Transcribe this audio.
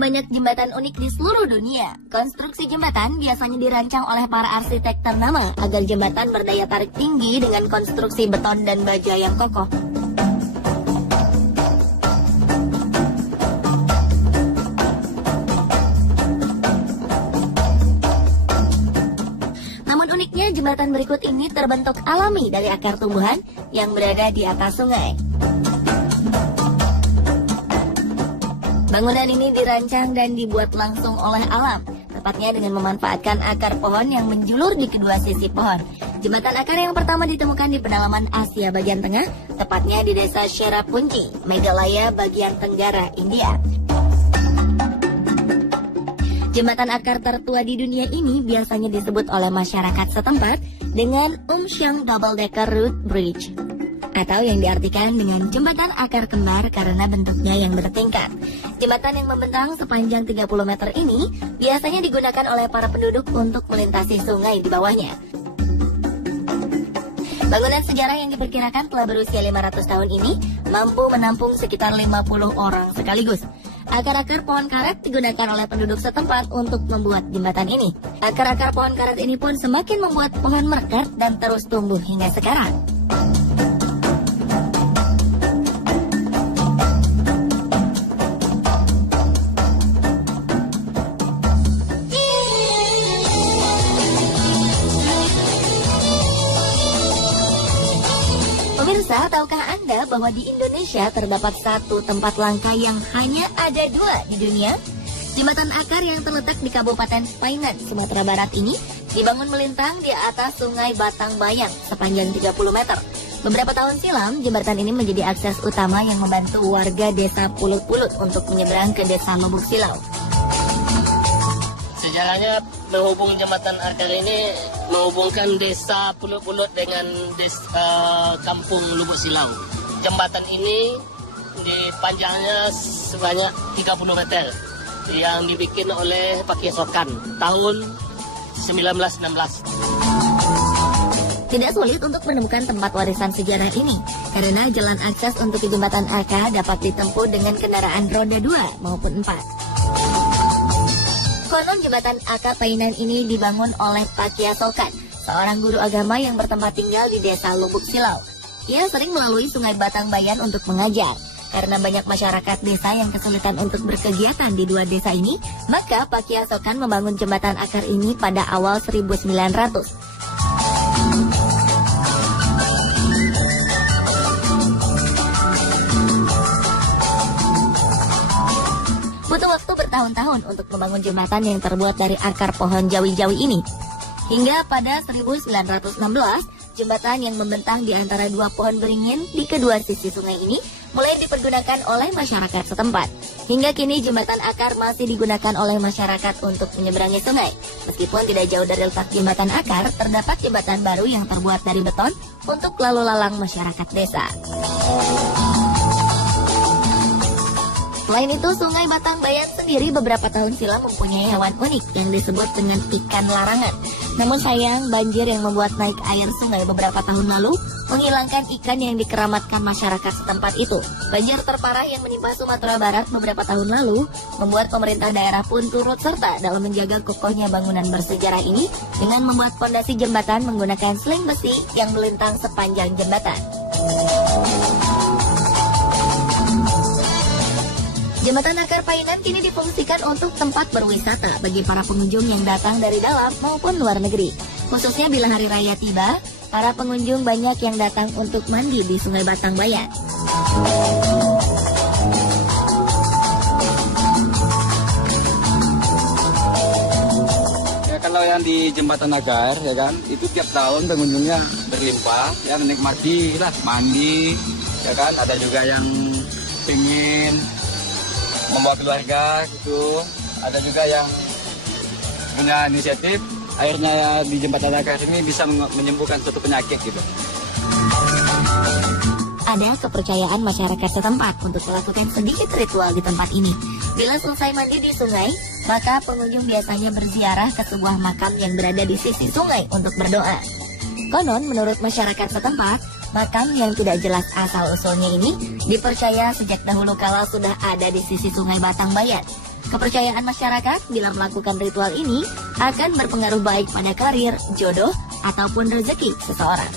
banyak jembatan unik di seluruh dunia. Konstruksi jembatan biasanya dirancang oleh para arsitek ternama agar jembatan berdaya tarik tinggi dengan konstruksi beton dan baja yang kokoh. Namun uniknya, jembatan berikut ini terbentuk alami dari akar tumbuhan yang berada di atas sungai. Bangunan ini dirancang dan dibuat langsung oleh alam, tepatnya dengan memanfaatkan akar pohon yang menjulur di kedua sisi pohon. Jembatan akar yang pertama ditemukan di pedalaman Asia bagian tengah, tepatnya di desa Cherrapunji, Meghalaya bagian tenggara India. Jembatan akar tertua di dunia ini biasanya disebut oleh masyarakat setempat dengan Umshang Double Decker Root Bridge, atau yang diartikan dengan jembatan akar kembar karena bentuknya yang bertingkat. Jembatan yang membentang sepanjang 30 meter ini biasanya digunakan oleh para penduduk untuk melintasi sungai di bawahnya. Bangunan sejarah yang diperkirakan telah berusia 500 tahun ini mampu menampung sekitar 50 orang sekaligus. Akar-akar pohon karet digunakan oleh penduduk setempat untuk membuat jembatan ini. Akar-akar pohon karet ini pun semakin membuat pohon mekar dan terus tumbuh hingga sekarang. Pemirsa, tahukah Anda bahwa di Indonesia terdapat satu tempat langka yang hanya ada dua di dunia? Jembatan akar yang terletak di Kabupaten Painan, Sumatera Barat ini dibangun melintang di atas sungai Batang Bayang sepanjang 30 meter. Beberapa tahun silam, jembatan ini menjadi akses utama yang membantu warga desa Pulut-Pulut untuk menyeberang ke desa Lubuk Silau. Sejarahnya menghubung jembatan akar ini menghubungkan desa Pulut-Pulut dengan kampung Lubuk Silau. Jembatan ini di panjangnya sebanyak 30 meter yang dibikin oleh Pak Yasokan tahun 1916. Tidak sulit untuk menemukan tempat warisan sejarah ini karena jalan akses untuk ke jembatan akar dapat ditempuh dengan kendaraan roda 2 maupun 4. Konon jembatan akar Painan ini dibangun oleh Pak Yasokan, seorang guru agama yang bertempat tinggal di desa Lubuk Silau. Ia sering melalui sungai Batang Bayan untuk mengajar. Karena banyak masyarakat desa yang kesulitan untuk berkegiatan di dua desa ini, maka Pak Yasokan membangun jembatan akar ini pada awal 1900. Butuh waktu bertahun-tahun untuk membangun jembatan yang terbuat dari akar pohon jawi-jawi ini. Hingga pada 1916, jembatan yang membentang di antara dua pohon beringin di kedua sisi sungai ini mulai dipergunakan oleh masyarakat setempat. Hingga kini jembatan akar masih digunakan oleh masyarakat untuk menyeberangi sungai. Meskipun tidak jauh dari letak jembatan akar, terdapat jembatan baru yang terbuat dari beton untuk lalu lalang masyarakat desa. Selain itu, sungai Batang Bayan sendiri beberapa tahun silam mempunyai hewan unik yang disebut dengan ikan larangan. Namun sayang, banjir yang membuat naik air sungai beberapa tahun lalu menghilangkan ikan yang dikeramatkan masyarakat setempat itu. Banjir terparah yang menimpa Sumatera Barat beberapa tahun lalu membuat pemerintah daerah pun turut serta dalam menjaga kokohnya bangunan bersejarah ini dengan membuat fondasi jembatan menggunakan seling besi yang melintang sepanjang jembatan. Jembatan akar Painan kini difungsikan untuk tempat berwisata bagi para pengunjung yang datang dari dalam maupun luar negeri. Khususnya bila hari raya tiba, para pengunjung banyak yang datang untuk mandi di Sungai Batang Bayan. Ya, kalau yang di Jembatan Akar, ya kan, itu tiap tahun pengunjungnya berlimpah, ya menikmati lah, mandi, ya kan, ada juga yang pengen membawa keluarga gitu, ada juga yang punya inisiatif akhirnya di Jembatan Akar ini bisa menyembuhkan suatu penyakit gitu. Ada kepercayaan masyarakat setempat untuk melakukan sedikit ritual di tempat ini. Bila selesai mandi di sungai, maka pengunjung biasanya berziarah ke sebuah makam yang berada di sisi sungai untuk berdoa. Konon menurut masyarakat setempat, makam yang tidak jelas asal-usulnya ini dipercaya sejak dahulu kala sudah ada di sisi sungai Batang Bayan. Kepercayaan masyarakat bila melakukan ritual ini akan berpengaruh baik pada karir, jodoh, ataupun rezeki seseorang.